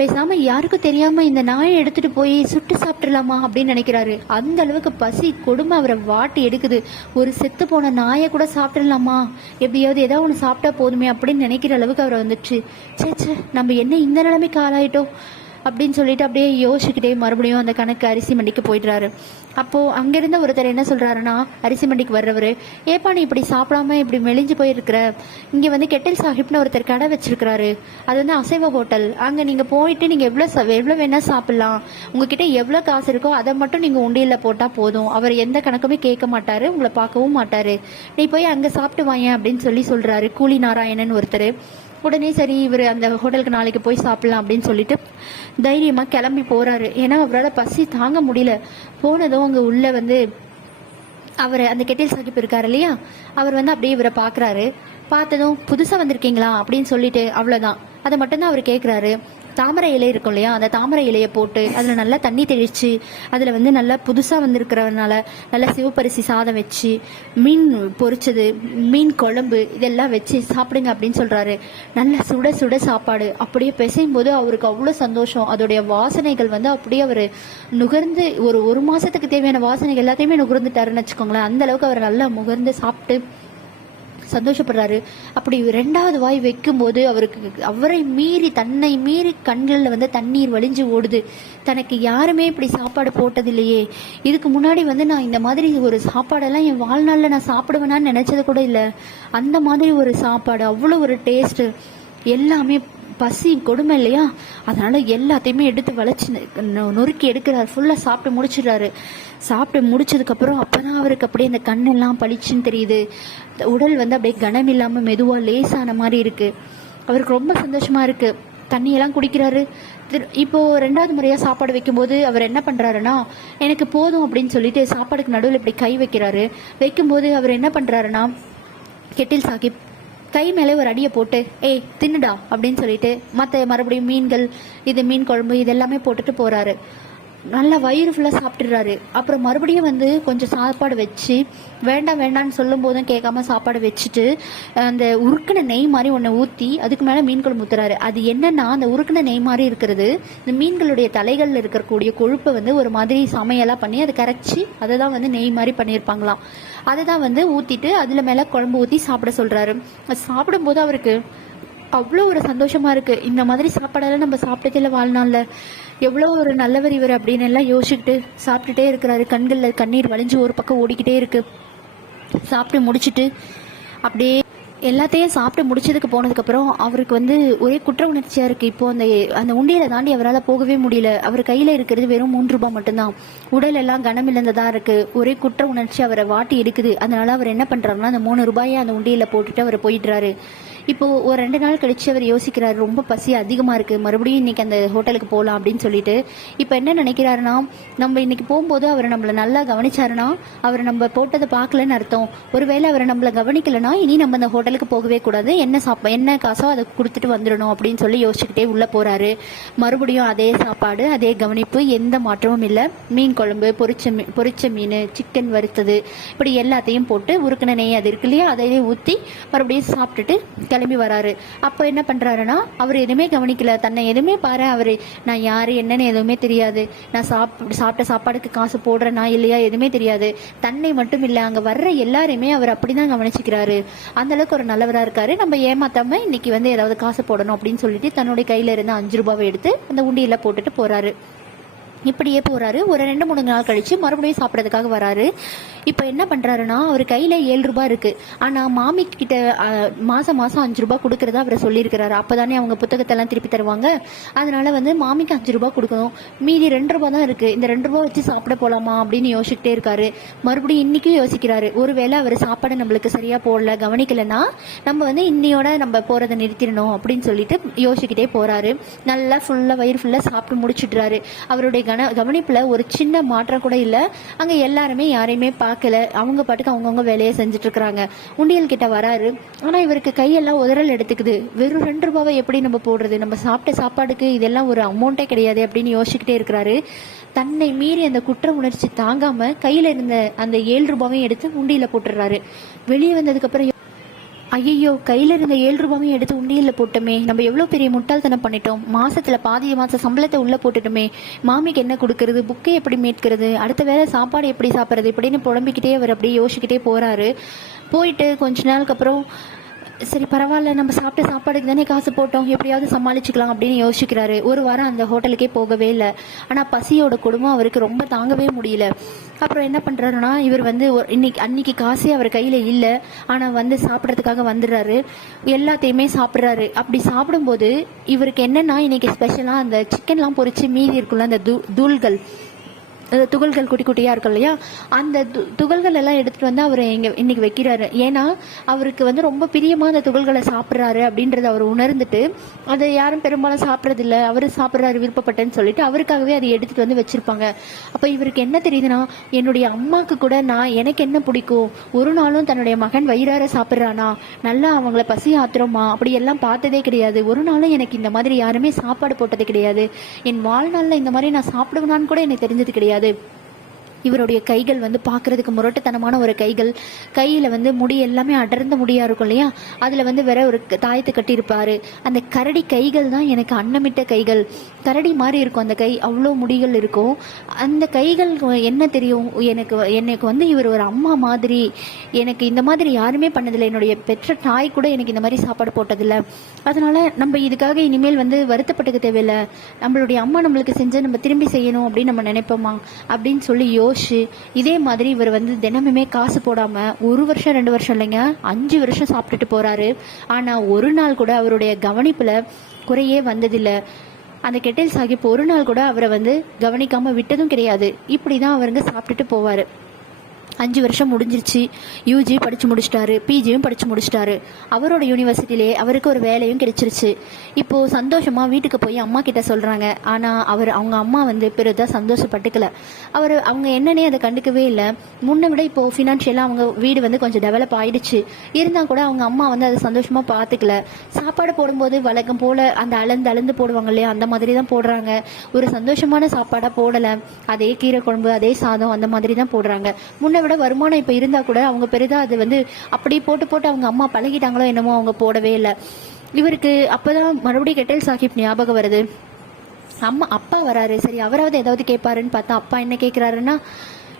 பேசாம யாருக்கும் தெரியாம இந்த நாயை எடுத்துட்டு போய் சுட்டு சாப்பிட்டுலாமா அப்படின்னு நினைக்கிறாரு. அந்த அளவுக்கு பசி கொடுமை அவரை வாட்டி எடுக்குது. ஒரு செத்து போன நாயை கூட சாப்பிட்றலாமா எப்படியாவது ஏதாவது ஒன்று சாப்பிட்டா போதுமே அப்படின்னு நினைக்கிற அளவுக்கு அவரை வந்துச்சு சே சே நம்ம என்ன இந்த நிலைமைக்கு ஆளாயிட்டோம்? அப்படின்னு சொல்லிட்டு அப்படியே யோசிச்சுக்கிட்டே மறுபடியும் அந்த கணக்கு அரிசி மண்டிக்கு போயிடுறாரு. அப்போது அங்கேருந்த ஒருத்தர் என்ன சொல்கிறாருன்னா அரிசி மண்டிக்கு வர்றவர் ஏப்பா நீ இப்படி சாப்பிடாம இப்படி மெலிஞ்சு போயிருக்கிற? இங்கே வந்து கெட்டில் சாஹிப்னு ஒருத்தர் கடை வச்சிருக்கிறாரு. அது வந்து அசைவ ஹோட்டல். அங்கே நீங்கள் போயிட்டு நீங்கள் எவ்வளோ எவ்வளோ வேணால் சாப்பிட்லாம். உங்ககிட்ட எவ்வளோ காசு இருக்கோ அதை மட்டும் நீங்கள் உண்டியலில் போட்டால் போதும். அவர் எந்த கணக்குமே கேட்க மாட்டாரு உங்களை பார்க்கவும் மாட்டாரு. நீ போய் அங்கே சாப்பிட்டு வாங்க அப்படின்னு சொல்லி சொல்கிறாரு கூலி நாராயணன் ஒருத்தர். உடனே சரி இவர் அந்த ஹோட்டலுக்கு நாளைக்கு போய் சாப்பிடலாம் அப்படின்னு சொல்லிட்டு தைரியமாக கிளம்பி போகிறாரு ஏன்னா அவரால் பசி தாங்க முடியல. போனதும் அங்கே உள்ளே வந்து அவர் அந்த கெட்டில் சாகிப் இருக்கார் இல்லையா? அவர் வந்து அப்படியே இவரை பார்க்குறாரு பார்த்ததும் புதுசாக வந்திருக்கீங்களா? அப்படின்னு சொல்லிட்டு அவ்வளோதான் அதை மட்டும்தான் அவர் கேட்குறாரு தாமரை இலை இருக்கும் இல்லையா? அந்த தாமரை இலையை போட்டு அதில் நல்லா தண்ணி தெளித்து அதில் வந்து நல்லா புதுசாக வந்திருக்கிறதுனால நல்லா சிவப்பரிசி சாதம் வச்சு மீன் பொரிச்சது மீன் குழம்பு இதெல்லாம் வச்சு சாப்பிடுங்க அப்படின்னு சொல்கிறாரு நல்லா சுட சுட சாப்பாடு. அப்படியே பிசையும் போது அவருக்கு அவ்வளோ சந்தோஷம். அதோடைய வாசனைகள் வந்து அப்படியே அவர் நுகர்ந்து ஒரு ஒரு மாதத்துக்கு தேவையான வாசனைகள் எல்லாத்தையுமே நுகர்ந்துட்டாருன்னு வச்சுக்கோங்களேன். அந்தளவுக்கு அவர் நல்லா முகர்ந்து சாப்பிட்டு சந்தோஷப்படுறாரு. அப்படி ரெண்டாவது வாய் வைக்கும்போது அவருக்கு அவரை மீறி தன்னை மீறி கண்களில் வந்து தண்ணீர் வழிஞ்சு ஓடுது. தனக்கு யாருமே இப்படி சாப்பாடு போட்டதில்லையே. இதுக்கு முன்னாடி வந்து நான் இந்த மாதிரி ஒரு சாப்பாடெல்லாம் என் வாழ்நாளில் நான் சாப்பிடுவேனான்னு நினச்சது கூட இல்லை. அந்த மாதிரி ஒரு சாப்பாடு அவ்வளோ ஒரு டேஸ்ட்டு எல்லாமே பசி கொடுமை இல்லையா? அதனால எல்லாத்தையுமே எடுத்து வளைச்சி நொ- நொறுக்கி எடுக்கிறாரு. ஃபுல்லாக சாப்பிட்டு முடிச்சிடுறாரு. சாப்பிட்டு முடிச்சதுக்கப்புறம் அப்பதான் அவருக்கு அப்படியே இந்த கண்ணெல்லாம் பளிச்சுன்னு தெரியுது. உடல் வந்து அப்படியே கனம் இல்லாமல் மெதுவாக லேசான மாதிரி இருக்குது அவருக்கு ரொம்ப சந்தோஷமாக இருக்குது தண்ணியெல்லாம் குடிக்கிறாரு. திரு- இப்போ ரெண்டாவது முறையாக சாப்பாடு வைக்கும்போது அவர் என்ன பண்ணுறாருன்னா எனக்கு போதும் அப்படின்னு சொல்லிட்டு சாப்பாடுக்கு நடுவில் இப்படி கை வைக்கிறாரு. வைக்கும்போது அவர் என்ன பண்ணுறாருன்னா கெட்டில் சாகிப் கை மேலே ஒரு அடியை போட்டு ஏய் தின்னுடா அப்படின்னு சொல்லிட்டு மற்ற மறுபடியும் மீன்கள் இது மீன் குழம்பு இது எல்லாமே போட்டுட்டு போறாரு. நல்லா வயிறு ஃபுல்லாக சாப்பிட்டுறாரு. அப்புறம் மறுபடியும் வந்து கொஞ்சம் சாப்பாடு வச்சு வேண்டாம் வேண்டாம்னு சொல்லும் போதும் கேட்காம சாப்பாடு வச்சுட்டு அந்த உருக்கின நெய் மாதிரி ஒன்று ஊற்றி அதுக்கு மேலே மீன் குழம்பு ஊத்துறாரு. அது என்னன்னா அந்த உருக்கின நெய் மாதிரி இருக்கிறது இந்த மீன்களுடைய தலைகளில் இருக்கக்கூடிய கொழுப்பை வந்து ஒரு மாதிரி சமையலாக பண்ணி அதை கரைச்சி அதை தான் வந்து நெய் மாதிரி பண்ணியிருப்பாங்களாம். அதை தான் வந்து ஊற்றிட்டு அதில் மேலே குழம்பு ஊற்றி சாப்பிட சொல்கிறாரு சாப்பிடும்போது அவருக்கு அவ்வளோ ஒரு சந்தோஷமாக இருக்குது இந்த மாதிரி சாப்பாடெல்லாம் நம்ம சாப்பிட்டதில்ல வாழ்நாளில். எவ்வளோ ஒரு நல்லவர் இவர் அப்படின்னு எல்லாம் யோசிச்சுக்கிட்டு சாப்பிட்டுட்டே இருக்கிறாரு. கண்களில் கண்ணீர் வழிஞ்சு ஒரு பக்கம் ஓடிக்கிட்டே இருக்கு. சாப்பிட்டு முடிச்சுட்டு அப்படியே எல்லாத்தையும் சாப்பிட்டு முடிச்சதுக்கு போனதுக்கப்புறம் அவருக்கு வந்து ஒரே குற்ற உணர்ச்சியாக இருக்குது இப்போ அந்த அந்த உண்டியலை தாண்டி அவரால் போகவே முடியல. அவர் கையில் இருக்கிறது வெறும் மூன்று ரூபாய் மட்டும்தான். உடல் எல்லாம் கனமிழந்ததாக இருக்குது ஒரே குற்ற உணர்ச்சி அவரை வாட்டி எடுக்குது அதனால அவர் என்ன பண்ணுறாருன்னா அந்த மூணு ரூபாயை அந்த உண்டியலில் போட்டுட்டு அவர் போயிடுறாரு. இப்போ ஒரு ரெண்டு நாள் கழிச்சு அவர் யோசிக்கிறாரு ரொம்ப பசி அதிகமாக இருக்கு மறுபடியும் இன்னைக்கு அந்த ஹோட்டலுக்கு போகலாம் அப்படின்னு சொல்லிட்டு. இப்போ என்ன நினைக்கிறாருன்னா நம்ம இன்னைக்கு போகும்போது அவர் நம்மளை நல்லா கவனிச்சாருன்னா அவர் நம்ம போட்டதை பார்க்கலன்னு அர்த்தம். ஒருவேளை அவர் நம்மளை கவனிக்கலைன்னா இனி நம்ம அந்த ஹோட்டலுக்கு போகவே கூடாது. என்ன சாப்பா என்ன காசோ அதை கொடுத்துட்டு வந்துடணும் அப்படின்னு சொல்லி யோசிச்சுக்கிட்டே உள்ளே போறாரு. மறுபடியும் அதே சாப்பாடு அதே கவனிப்பு எந்த மாற்றமும் இல்லை. மீன் குழம்பு பொரிச்ச மீ பொரிச்ச மீன் சிக்கன் வறுத்தது இப்படி எல்லாத்தையும் போட்டு உருக்கின நெய் அது இருக்கு இல்லையா? அதையே ஊற்றி மறுபடியும் சாப்பிட்டுட்டு கிளம்பி வராரு. அப்போ என்ன பண்ணுறாருன்னா அவர் எதுவுமே கவனிக்கல. தன்னை எதுவுமே பாரு அவர் நான் யார்? என்னன்னு எதுவுமே தெரியாது. நான் சாப் சாப்பிட்ட சாப்பாடுக்கு காசு போடுறேனா இல்லையா? எதுவுமே தெரியாது. தன்னை மட்டும் இல்லை அங்கே வர்ற எல்லாரையுமே அவர் அப்படி தான் கவனிச்சுக்கிறாரு. அந்த அளவுக்கு ஒரு நல்லவராக இருக்காரு. நம்ம ஏமாத்தாம இன்னைக்கு வந்து ஏதாவது காசு போடணும் அப்படின்னு சொல்லிட்டு தன்னுடைய கையில் இருந்த அஞ்சு ரூபாவை எடுத்து அந்த உண்டியில் போட்டுட்டு போகிறாரு இப்படியே போகிறாரு ஒரு ரெண்டு மூணு நாள் கழித்து மறுபடியும் சாப்பிட்றதுக்காக வராரு. இப்போ என்ன பண்ணுறாருன்னா அவர் கையில் ஏழு ரூபாய் இருக்குது ஆனால் மாமி கிட்ட மாதம் மாதம் அஞ்சு ரூபா கொடுக்குறதா அவர் சொல்லியிருக்கிறாரு. அப்பதானே அவங்க புத்தகத்தை எல்லாம் திருப்பி தருவாங்க. அதனால் வந்து மாமிக்கு அஞ்சு ரூபாய் கொடுக்கணும். மீதி ரெண்டு ரூபா தான் இருக்குது இந்த ரெண்டு ரூபா வச்சு சாப்பிட போகலாமா அப்படின்னு யோசிச்சுட்டே இருக்காரு. மறுபடியும் இன்றைக்கும் யோசிக்கிறாரு. ஒருவேளை அவர் சாப்பாடு நம்மளுக்கு சரியாக போடல கவனிக்கலைன்னா நம்ம வந்து இன்னையோட நம்ம போகிறத நிறுத்திடணும் அப்படின்னு சொல்லிட்டு யோசிக்கிட்டே போகிறாரு நல்லா ஃபுல்லாக வயிறு ஃபுல்லாக சாப்பிட்டு முடிச்சிடுறாரு அவருடைய கன கவனிப்பில் ஒரு சின்ன மாற்றம் கூட இல்லை. அங்கே எல்லாருமே யாரையுமே பார்க்கல அவங்க பாட்டுக்கு அவங்கவுங்க வேலையை செஞ்சுட்டு இருக்கிறாங்க உண்டியல் கிட்ட வராரு. ஆனால் இவருக்கு கையெல்லாம் உதறல் எடுத்துக்குது. வெறும் ரெண்டு ரூபாவை எப்படி நம்ம போடுறது? நம்ம சாப்பிட்ட சாப்பாடுக்கு இதெல்லாம் ஒரு அமௌண்ட்டே கிடையாது அப்படின்னு யோசிச்சுக்கிட்டே இருக்கிறாரு. தன்னை மீறி அந்த குற்ற உணர்ச்சி தாங்காமல் கையில் இருந்த அந்த ஏழு ரூபாவையும் எடுத்து உண்டியல போட்டுடுறாரு. வெளியே வந்ததுக்கப்புறம் ஐயையோ ஐயோ கையில இருந்த ஏழு ரூபாயும் எடுத்து உண்டியல்ல போட்டோமே. நம்ம எவ்வளவு பெரிய முட்டாள்தனம் பண்ணிட்டோம். மாசத்துல பாதி மாச சம்பளத்தை உள்ள போட்டுட்டோமே. மாமிக்கு என்ன கொடுக்கறது? புக்கை எப்படி மீட்கிறது? அடுத்த வேளை சாப்பாடு எப்படி சாப்பிட்றது? இப்படின்னு புலம்பிக்கிட்டே அவர் அப்படியே யோசிக்கிட்டே போறாரு. போயிட்டு கொஞ்ச நாளுக்கு அப்புறம் சரி பரவாயில்ல நம்ம சாப்பிட்ட சாப்பாடுக்கு தானே காசு போட்டோம். எப்படியாவது சமாளிச்சுக்கலாம் அப்படின்னு யோசிக்கிறாரு. ஒரு வாரம் அந்த ஹோட்டலுக்கே போகவே இல்லை. ஆனால் பசியோட குடும்பம் அவருக்கு ரொம்ப தாங்கவே முடியல. அப்புறம் என்ன பண்ணுறாருன்னா இவர் வந்து இன்னைக்கு அன்னைக்கு காசே அவர் கையில் இல்லை. ஆனால் வந்து சாப்பிட்றதுக்காக வந்துடுறாரு. எல்லாத்தையுமே சாப்பிட்றாரு. அப்படி சாப்பிடும்போது இவருக்கு என்னென்னா இன்னைக்கு ஸ்பெஷலாக அந்த சிக்கன்லாம் பொறிச்சு மீதி இருக்குல்ல அந்த தூ தூள்கள். துகள்கள் குட்டி குட்டியாக இருக்கும் இல்லையா? அந்த து- துகள்கள் எல்லாம் எடுத்துகிட்டு வந்து அவர் இங்கே இன்னைக்கு வைக்கிறாரு. ஏன்னா அவருக்கு வந்து ரொம்ப பிரியமாக அந்த துகள்களை சாப்பிட்றாரு அப்படின்றத அவர் உணர்ந்துட்டு அதை யாரும் பெரும்பாலும் சாப்பிட்றதில்ல. அவர் சாப்பிட்றாரு விருப்பப்பட்டேன்னு சொல்லிட்டு அவருக்காகவே அதை எடுத்துட்டு வந்து வச்சுருப்பாங்க. அப்போ இவருக்கு என்ன தெரியுதுன்னா என்னுடைய அம்மாவுக்கு கூட நான் எனக்கு என்ன பிடிக்கும்? ஒரு நாளும் தன்னுடைய மகன் வயிறார சாப்பிட்றானா? நல்லா அவங்கள பசி ஆத்துறோமா? அப்படி எல்லாம் பார்த்ததே கிடையாது. ஒரு நாளும் எனக்கு இந்த மாதிரி யாருமே சாப்பாடு போட்டது கிடையாது. என் வாழ்நாளில் இந்த மாதிரி நான் சாப்பிடுவேனான்னு கூட எனக்கு தெரிஞ்சது கிடையாது. đêm. இவருடைய கைகள் வந்து பார்க்கறதுக்கு முரட்டுத்தனமான ஒரு கைகள். கையில் வந்து முடி எல்லாமே அடர்ந்த முடியா இருக்கும் இல்லையா? அதில் வந்து வேற ஒரு தாயத்தை கட்டியிருப்பாரு. அந்த கரடி கைகள் தான் எனக்கு அன்னமிட்ட கைகள். கரடி மாதிரி இருக்கும் அந்த கை. அவ்வளோ முடிகள் இருக்கும். அந்த கைகள் என்ன தெரியும்? எனக்கு எனக்கு வந்து இவர் ஒரு அம்மா மாதிரி. எனக்கு இந்த மாதிரி யாருமே பண்ணதில்லை. என்னுடைய பெற்ற தாய் கூட எனக்கு இந்த மாதிரி சாப்பாடு போட்டதில்லை. அதனால நம்ம இதுக்காக இனிமேல் வந்து வருத்தப்பட்டுக்க தேவையில்லை. நம்மளுடைய அம்மா நம்மளுக்கு செஞ்சு நம்ம திரும்பி செய்யணும் அப்படின்னு நம்ம நினைப்போமா? அப்படின்னு சொல்லி யோசிச்சு இதே மாதிரி இவர் வந்து தினமுமே காசு போடாம ஒரு வருஷம் ரெண்டு வருஷம் இல்லைங்க அஞ்சு வருஷம் சாப்பிட்டுட்டு போறாரு. ஆனா ஒரு நாள் கூட அவருடைய கவனிப்புல குறையே வந்ததில்லை. அந்த கெட்டில் சாஹிப் ஒரு நாள் கூட அவரை வந்து கவனிக்காம விட்டதும் கிடையாது. இப்படிதான் அவருங்க சாப்பிட்டுட்டு போவாரு. அஞ்சு வருஷம் முடிஞ்சிருச்சு. யூஜி படித்து முடிச்சிட்டாரு. பிஜியும் படித்து முடிச்சிட்டாரு. அவரோட யூனிவர்சிட்டிலே அவருக்கு ஒரு வேலையும் கிடைச்சிருச்சு. இப்போ சந்தோஷமாக வீட்டுக்கு போய் அம்மா கிட்ட சொல்கிறாங்க ஆனால் அவர் அவங்க அம்மா வந்து பெருதா சந்தோஷப்பட்டுக்கல. அவர் அவங்க என்னன்னே அதை கண்டுக்கவே இல்லை. முன்ன விட இப்போ ஃபினான்ஷியலாக அவங்க வீடு வந்து கொஞ்சம் டெவலப் ஆயிடுச்சு. இருந்தால் கூட அவங்க அம்மா வந்து அதை சந்தோஷமாக பார்த்துக்கல சாப்பாடு போடும்போது வழக்கம் போல அந்த அளந்து அளந்து போடுவாங்க இல்லையா? அந்த மாதிரி தான் போடுறாங்க. ஒரு சந்தோஷமான சாப்பாடாக போடலை. அதே கீரை குழம்பு அதே சாதம் அந்த மாதிரி தான் போடுறாங்க. முன்ன விட வருமானம் இப்போ இருந்தால் கூட அவங்க பெரிதா அது வந்து அப்படியே போட்டு போட்டு அவங்க அம்மா பழகிட்டாங்களோ என்னமோ அவங்க போடவே இல்லை. இவருக்கு அப்போதான் மறுபடியும் கெட்டல் சாஹிப் ஞாபகம் வருது. அம்மா அப்பா வராரு. சரி அவராவது ஏதாவது கேட்பாருன்னு பார்த்தா அப்பா என்ன கேட்குறாருன்னா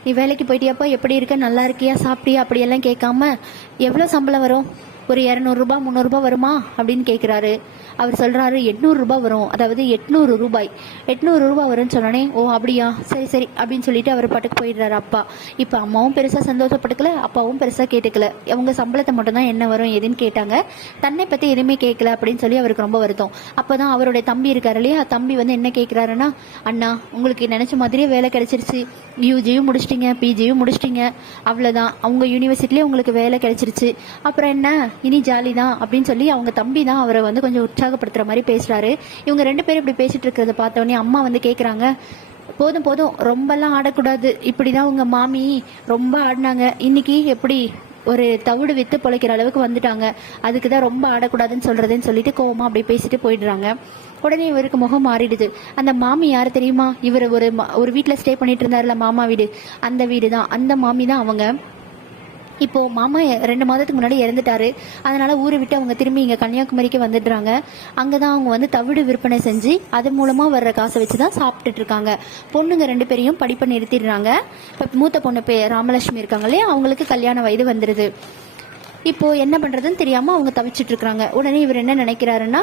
நீ வேலைக்கு போயிட்டியாப்பா? எப்படி இருக்க? நல்லா இருக்கியா? சாப்பிட்டியா? அப்படியெல்லாம் கேட்காம எவ்வளோ சம்பளம் வரும்? ஒரு இரநூறுபா முந்நூறுபா வருமா? அப்படின்னு கேட்குறாரு அவர் சொல்கிறாரு எட்நூறுரூபா வரும். அதாவது எட்நூறு ரூபாய். எட்நூறு ரூபாய் வரும்னு சொன்னோடனே ஓ அப்படியா? சரி சரி அப்படின்னு சொல்லிட்டு அவர் பாட்டுக்கு போயிடுறாரு அப்பா. இப்போ அம்மாவும் பெருசாக சந்தோஷப்பட்டுக்கல அப்பாவும் பெருசாக கேட்டுக்கல. அவங்க சம்பளத்தை மட்டும்தான் என்ன வரும் எதுன்னு கேட்டாங்க. தன்னை பற்றி எதுவுமே கேட்கல அப்படின்னு சொல்லி அவருக்கு ரொம்ப வருத்தம். அப்போ தான் அவருடைய தம்பி இருக்காரு இல்லையா? தம்பி வந்து என்ன கேட்குறாருன்னா அண்ணா உங்களுக்கு நினச்ச மாதிரியே வேலை கிடைச்சிருச்சு. யூஜியும் முடிச்சிட்டிங்க பிஜியும் முடிச்சிட்டிங்க. அவ்வளோதான் அவங்க யூனிவர்சிட்டிலே உங்களுக்கு வேலை கிடைச்சிருச்சு. அப்புறம் என்ன? இனி ஜாலி தான் அப்படின்னு சொல்லி அவங்க தம்பி தான் அவரை வந்து கொஞ்சம் உற்சாகப்படுத்துகிற மாதிரி பேசுகிறாரு இவங்க ரெண்டு பேரும் இப்படி பேசிகிட்டு இருக்கிறத பார்த்தோன்னே அம்மா வந்து கேட்குறாங்க போதும் போதும் ரொம்பலாம் ஆடக்கூடாது. இப்படி தான் உங்கள் மாமி ரொம்ப ஆடினாங்க. இன்னைக்கு எப்படி ஒரு தவிடு வித்து பொழைக்கிற அளவுக்கு வந்துட்டாங்க. அதுக்கு தான் ரொம்ப ஆடக்கூடாதுன்னு சொல்கிறதுன்னு சொல்லிட்டு கோவமாக அப்படி பேசிட்டு போயிடுறாங்க. உடனே இவருக்கு முகம் மாறிடுது. அந்த மாமி யார் தெரியுமா? இவர் ஒரு ஒரு வீட்டில் ஸ்டே பண்ணிட்டு இருந்தார்ல மாமா வீடு. அந்த வீடு தான் அந்த மாமி தான் அவங்க. இப்போ மாமா ரெண்டு மாதத்துக்கு முன்னாடி இறந்துட்டாரு. அதனால ஊரை விட்டு அவங்க திரும்பி இங்க கன்னியாகுமரிக்கு வந்துடுறாங்க. அங்கதான் அவங்க வந்து தவிடு விற்பனை செஞ்சு அது மூலமா வர்ற காசை வச்சு தான் சாப்பிட்டுட்டு இருக்காங்க. பொண்ணுங்க ரெண்டு பேரையும் படிப்பை நிறுத்திடுறாங்க. இப்போ மூத்த பொண்ணு பே ராமலட்சுமி இருக்காங்க இல்லையா? அவங்களுக்கு கல்யாண வயது வந்துடுது இப்போ என்ன பண்றதுன்னு தெரியாம அவங்க தவிச்சிட்டு இருக்காங்க உடனே இவர் என்ன நினைக்கிறாருன்னா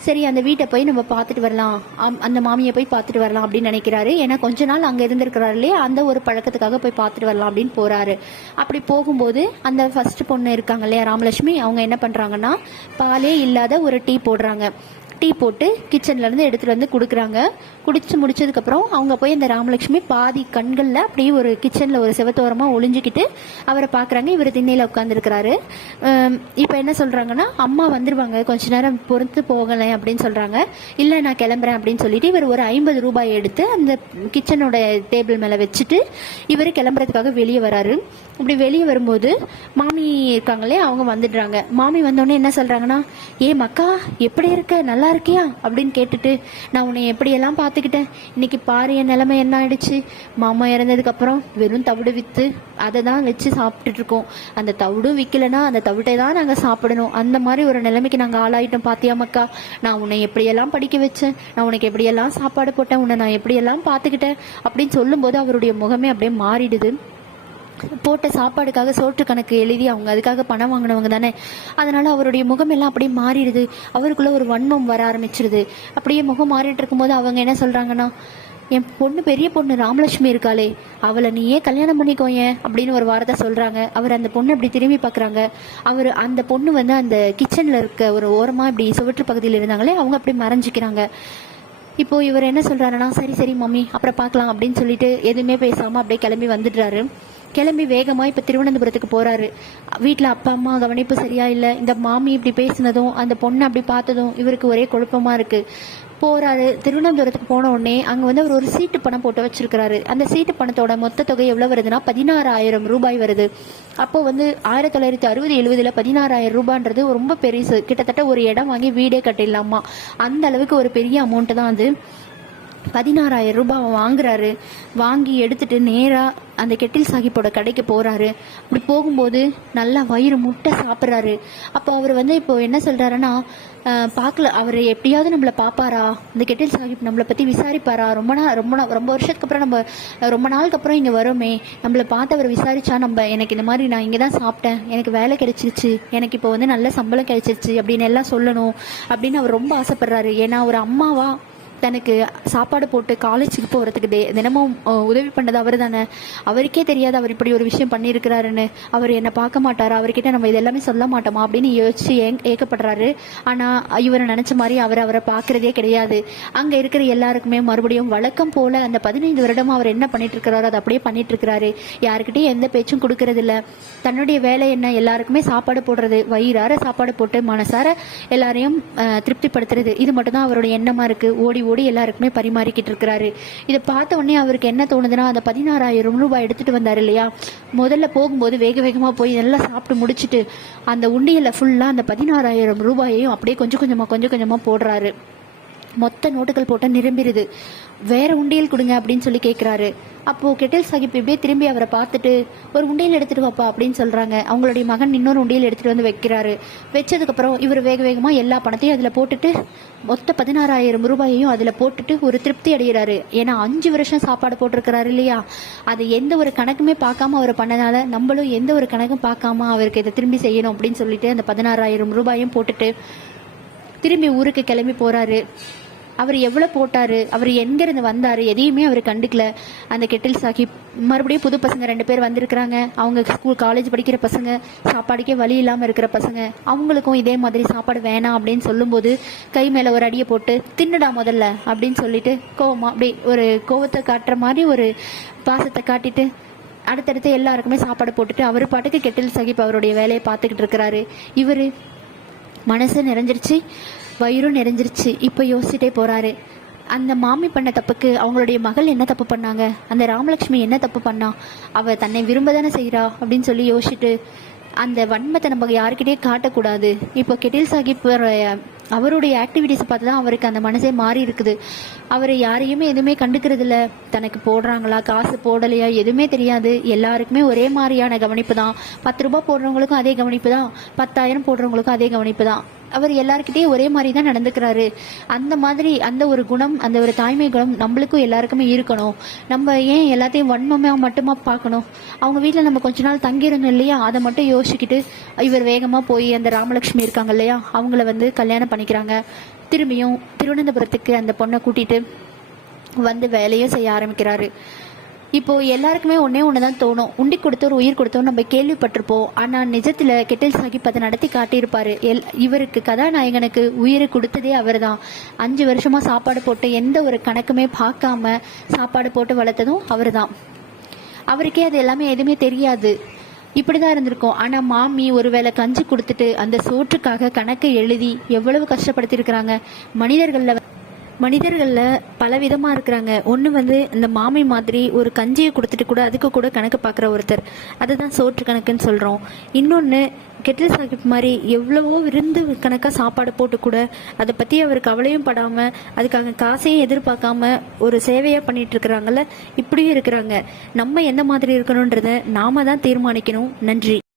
சரி அந்த வீட்டை போய் நம்ம பார்த்துட்டு வரலாம். அம்- அந்த மாமியை போய் பார்த்துட்டு வரலாம் அப்படின்னு நினைக்கிறாரு. ஏன்னா கொஞ்ச நாள் அங்கே இருந்திருக்கிறாரு இல்லையா? அந்த ஒரு பழக்கத்துக்காக போய் பார்த்துட்டு வரலாம் அப்படின்னு போகிறாரு அப்படி போகும்போது அந்த ஃபஸ்ட்டு பொண்ணு இருக்காங்க இல்லையா ராமலட்சுமி? அவங்க என்ன பண்ணுறாங்கன்னா பாலே இல்லாத ஒரு டீ போடுறாங்க. டீ போட்டு கிச்சன்லேருந்து எடுத்துகிட்டு வந்து கொடுக்குறாங்க. குடிச்சு முடிச்சதுக்கப்புறம் அவங்க போய் அந்த ராமலட்சுமி பாதி கண்களில் அப்படியே ஒரு கிச்சனில் ஒரு சிவத்தோரமாக ஒளிஞ்சுக்கிட்டு அவரை பார்க்குறாங்க இவர் திண்ணையில் உட்காந்துருக்கிறாரு இப்போ என்ன சொல்கிறாங்கன்னா அம்மா வந்துடுவாங்க கொஞ்ச நேரம் பொறுத்து போகலை அப்படின்னு சொல்கிறாங்க இல்லை நான் கிளம்புறேன் அப்படின்னு சொல்லிட்டு இவர் ஒரு ஐம்பது ரூபாய் எடுத்து அந்த கிச்சனோட டேபிள் மேலே வச்சுட்டு இவர் கிளம்புறதுக்காக வெளியே வராரு. இப்படி வெளியே வரும்போது மாமி இருக்காங்களே அவங்க வந்துடுறாங்க. மாமி வந்தோடனே என்ன சொல்கிறாங்கன்னா ஏ மக்கா எப்படி இருக்க? நல்லா இருக்கியா? அப்படின்னு கேட்டுட்டு நான் உன்னை எப்படியெல்லாம் பார்த்துக்கிட்டேன்? இன்னைக்கு பாரு என் நிலைமை என்ன ஆயிடுச்சு? மாமா இறந்ததுக்கப்புறம் வெறும் தவிடு விற்று அதை தான் வச்சு சாப்பிட்டுட்டு இருக்கோம் அந்த தவிடும் விற்கலனா அந்த தவிட்டை தான் நாங்கள் சாப்பிடணும். அந்த மாதிரி ஒரு நிலைமைக்கு நாங்கள் ஆளாயிட்டோம் பார்த்தியா மக்கா? நான் உன்னை எப்படியெல்லாம் படிக்க வச்சேன்? நான் உனக்கு எப்படியெல்லாம் சாப்பாடு போட்டேன்? உன்னை நான் எப்படியெல்லாம் பார்த்துக்கிட்டேன்? அப்படின்னு சொல்லும்போது அவருடைய முகமே அப்படியே மாறிடுது. போட்ட சாப்பாடுக்காக சோற்று கணக்கு எழுதி அவங்க அதுக்காக பணம் வாங்கினவங்க தானே. அதனால அவருடைய முகம் எல்லாம் அப்படியே மாறிடுது. அவருக்குள்ள ஒரு வன்மம் வர ஆரம்பிச்சிருது. அப்படியே முகம் மாறிட்டு இருக்கும்போது அவங்க என்ன சொல்றாங்கன்னா என் பொண்ணு பெரிய பொண்ணு ராமலட்சுமி இருக்காளே. அவளை நீயே கல்யாணம் பண்ணிக்கோயேன் அப்படின்னு ஒரு வார்த்தை சொல்றாங்க. அவர் அந்த பொண்ணு அப்படி திரும்பி பார்க்குறாங்க அவர் அந்த பொண்ணு வந்து அந்த கிச்சன்ல இருக்க ஒரு ஓரமா இப்படி சுவற்று பகுதியில் இருந்தாங்களே அவங்க அப்படி மறைஞ்சிக்கிறாங்க. இப்போ இவர் என்ன சொல்றாருன்னா சரி சரி மம்மி அப்புறம் பார்க்கலாம் அப்படின்னு சொல்லிட்டு எதுவுமே பேசாம அப்படியே கிளம்பி வந்துடுறாரு. கிளம்பி வேகமா இப்ப திருவனந்தபுரத்துக்கு போறாரு. வீட்டில் அப்பா அம்மா கவனிப்பு சரியா இல்ல. இந்த மாமி இப்படி பேசினதும் அந்த பொண்ணை அப்படி பார்த்ததும் இவருக்கு ஒரே குழப்பமா இருக்கு. போறாரு. திருவனந்தபுரத்துக்கு போன உடனே அங்க வந்து அவர் ஒரு சீட்டு பணம் போட்டு வச்சிருக்கிறாரு. அந்த சீட்டு பணத்தோட மொத்த தொகை எவ்வளவு வருதுன்னா பதினாறாயிரம் ரூபாய் வருது. அப்போ வந்து ஆயிரத்தி தொள்ளாயிரத்தி அறுபது எழுபதுல பதினாறாயிரம் ரூபான்றது ரொம்ப பெருசு கிட்டத்தட்ட ஒரு இடம் வாங்கி வீடே கட்டிடலாமா? அந்த அளவுக்கு ஒரு பெரிய அமௌண்ட் தான் அது. பதினாறாயிரம் ரூபாய் வாங்குறாரு. வாங்கி எடுத்துட்டு நேரா அந்த கெட்டில் சாஹிப்போட கடைக்கு போறாரு. அப்படி போகும்போது நல்லா வயிறு முட்டை சாப்பிட்றாரு. அப்போ அவர் வந்து இப்போ என்ன சொல்றாருன்னா பார்க்கல அவர் எப்படியாவது நம்மளை பார்ப்பாரா? இந்த கெட்டில் சாஹிப் நம்மளை பத்தி விசாரிப்பாரா? ரொம்ப நாள் ரொம்ப நாள் ரொம்ப வருஷத்துக்கு அப்புறம் நம்ம ரொம்ப நாளுக்கு அப்புறம் இங்க வரோமே. நம்மளை பார்த்து அவர் விசாரிச்சா நம்ம எனக்கு இந்த மாதிரி நான் இங்கே தான் சாப்பிட்டேன். எனக்கு வேலை கிடைச்சிருச்சு. எனக்கு இப்போ வந்து நல்ல சம்பளம் கிடைச்சிருச்சு. அப்படின்னு எல்லாம் சொல்லணும். அப்படின்னு அவர் ரொம்ப ஆசைப்படுறாரு. ஏன்னா ஒரு அம்மாவா தனக்கு சாப்பாடு போட்டு காலேஜுக்கு போகிறதுக்கு தினமும் உதவி பண்ணது அவர் தானே அவருக்கே தெரியாது அவர் இப்படி ஒரு விஷயம் பண்ணியிருக்கிறாருன்னு. அவர் என்னை பார்க்க மாட்டார்? அவர்கிட்ட நம்ம இதெல்லாமே சொல்ல மாட்டோமா? அப்படின்னு யோசிச்சு ஏங் ஏக்கப்படுறாரு. ஆனால் இவரை நினச்ச மாதிரி அவர் அவரை பார்க்கறதே கிடையாது. அங்கே இருக்கிற எல்லாருக்குமே மறுபடியும் வழக்கம் போல அந்த பதினைந்து வருடமும் அவர் என்ன பண்ணிட்டு இருக்கிறாரோ அதை அப்படியே பண்ணிட்டு இருக்கிறாரு யாருக்கிட்டையும் எந்த பேச்சும் கொடுக்கறதில்ல. தன்னுடைய வேலை என்ன? எல்லாருக்குமே சாப்பாடு போடுறது வயிறார சாப்பாடு போட்டு மனசார எல்லாரையும் திருப்திப்படுத்துறது. இது மட்டும்தான் அவருடைய எண்ணமாக இருக்கு. ஓடி ஓடி எல்லாருக்குமே பரிமாறிக்கிட்டு இருக்கிறாரு. இதை பார்த்த உடனே அவருக்கு என்ன தோணுதுன்னா அந்த பதினாறாயிரம் ரூபாய் எடுத்துட்டு வந்தார் இல்லையா? முதல்ல போகும்போது வேக வேகமா போய் நல்லா சாப்பிட்டு முடிச்சிட்டு அந்த உண்டியல்ல ஃபுல்லா அந்த பதினாறாயிரம் ரூபாயையும் அப்படியே கொஞ்சம் கொஞ்சமா கொஞ்சம் கொஞ்சமா போடுறாரு. மொத்த நோட்டுகள் போட்ட நிரம்பிடுது வேற உண்டியல் கொடுங்க அப்படின்னு சொல்லி கேட்குறாரு அப்போ கெட்டில் சாஹிப் இப்படியே திரும்பி அவரை பார்த்துட்டு ஒரு உண்டியல் எடுத்துட்டு வாப்பா அப்படின்னு சொல்றாங்க. அவங்களுடைய மகன் இன்னொரு உண்டியல் எடுத்துட்டு வந்து வைக்கிறாரு. வச்சதுக்கப்புறம் இவர் வேக வேகமா எல்லா பணத்தையும் அதில் போட்டுட்டு மொத்த பதினாறாயிரம் ரூபாயையும் அதில் போட்டுட்டு ஒரு திருப்தி அடைகிறாரு ஏன்னா அஞ்சு வருஷம் சாப்பாடு போட்டிருக்கிறாரு இல்லையா? அது எந்த ஒரு கணக்குமே பார்க்காம அவர் பண்ணனால நம்மளும் எந்த ஒரு கணக்கும் பார்க்காம அவருக்கு இதை திரும்பி செய்யணும் அப்படின்னு சொல்லிட்டு அந்த பதினாறாயிரம் ரூபாயும் போட்டுட்டு திரும்பி ஊருக்கு கிளம்பி போறாரு. அவர் எவ்வளோ போட்டார்? அவர் எங்கேருந்து வந்தார்? எதையுமே அவர் கண்டுக்கல. அந்த கெட்டில் சாஹிப் மறுபடியும் புது பசங்க ரெண்டு பேர் வந்திருக்கிறாங்க. அவங்க ஸ்கூல் காலேஜ் படிக்கிற பசங்க சாப்பாடுக்கே வழி இல்லாமல் இருக்கிற பசங்க. அவங்களுக்கும் இதே மாதிரி சாப்பாடு வேணாம் அப்படின்னு சொல்லும்போது கை மேலே ஒரு அடியை போட்டு தின்னுடா முதல்ல அப்படின்னு சொல்லிட்டு கோவமாக அப்படி ஒரு கோவத்தை காட்டுற மாதிரி ஒரு பாசத்தை காட்டிட்டு அடுத்தடுத்து எல்லாருக்குமே சாப்பாடு போட்டுட்டு அவர் பாட்டுக்கு கெட்டில் சாஹிப் அவருடைய வேலையை பார்த்துக்கிட்டு இருக்கிறாரு. இவர் மனசு நிறைஞ்சிருச்சு. வயிறும் நிறைஞ்சிருச்சு. இப்போ யோசிச்சுட்டே போறாரு. அந்த மாமி பண்ண தப்புக்கு அவங்களுடைய மகள் என்ன தப்பு பண்ணாங்க? அந்த ராமலட்சுமி என்ன தப்பு பண்ணா? அவ தன்னை விரும்ப தானே செய்கிறா அப்படின்னு சொல்லி யோசிச்சுட்டு அந்த வன்மத்தை நம்ம யாருக்கிட்டே காட்டக்கூடாது. இப்போ கெட்டில் சாஹிப் அவருடைய ஆக்டிவிட்டிஸை பார்த்து தான் அவருக்கு அந்த மனசே மாறி இருக்குது. அவர் யாரையுமே எதுவுமே கண்டுக்கிறது இல்லை தனக்கு போடுறாங்களா? காசு போடலையா? எதுவுமே தெரியாது. எல்லாருக்குமே ஒரே மாதிரியான கவனிப்பு தான் பத்து ரூபாய் போடுறவங்களுக்கும் அதே கவனிப்பு தான் பத்தாயிரம் போடுறவங்களுக்கும் அதே கவனிப்பு தான் அவர் எல்லாருக்கிட்டையும் ஒரே மாதிரி தான் நடந்துக்கிறாரு. அந்த மாதிரி அந்த ஒரு குணம் அந்த ஒரு தாய்மை குணம் நம்மளுக்கும் எல்லாருக்குமே இருக்கணும். நம்ம ஏன் எல்லாத்தையும் வன்மமாக மட்டுமா பார்க்கணும்? அவங்க வீட்டில் நம்ம கொஞ்ச நாள் தங்கியிருந்தோம் இல்லையா? அதை மட்டும் யோசிச்சுக்கிட்டு இவர் வேகமாக போய் அந்த ராமலட்சுமி இருக்காங்க இல்லையா? அவங்கள வந்து கல்யாணம் பண்ணிக்கிறாங்க திரும்பியும் திருவனந்தபுரத்துக்கு அந்த பொண்ணை கூட்டிட்டு வந்து வேலையும் செய்ய ஆரம்பிக்கிறாரு. இப்போ எல்லாருக்குமே ஒன்றே ஒன்று தான் தோணும். உண்டி கொடுத்தோர் உயிர் கொடுத்தோர் நம்ம கேள்விப்பட்டிருப்போம். ஆனா நிஜத்துல கெட்டில் சாஹிப் அதை நடத்தி காட்டியிருப்பாரு. எல் இவருக்கு கதாநாயகனுக்கு உயிரை கொடுத்ததே அவர் தான் அஞ்சு வருஷமா சாப்பாடு போட்டு எந்த ஒரு கணக்குமே பார்க்காம சாப்பாடு போட்டு வளர்த்ததும் அவர் தான் அவருக்கே அது எல்லாமே எதுவுமே தெரியாது. இப்படிதான் இருந்திருக்கும். ஆனா மாமி ஒருவேளை கஞ்சி கொடுத்துட்டு அந்த சோற்றுக்காக கணக்கை எழுதி எவ்வளவு கஷ்டப்படுத்தியிருக்கிறாங்க? மனிதர்கள்ல மனிதர்களில் பல விதமாக இருக்கிறாங்க. ஒன்று வந்து இந்த மாமி மாதிரி ஒரு கஞ்சியை கொடுத்துட்டு கூட அதுக்கு கூட கணக்கு பார்க்குற ஒருத்தர். அதுதான் சோற்று கணக்குன்னு சொல்கிறோம் இன்னொன்று கெட்டில் சாஹிப் மாதிரி எவ்வளவோ விருந்து கணக்காக சாப்பாடு போட்டு கூட அதை பற்றி அவர் கவலையும் படாமல் அதுக்காக காசையும் எதிர்பார்க்காம ஒரு சேவையாக பண்ணிட்டு இருக்கிறாங்கல்ல இப்படியும் இருக்கிறாங்க. நம்ம எந்த மாதிரி இருக்கணுன்றதை நாம தான் தீர்மானிக்கணும். நன்றி.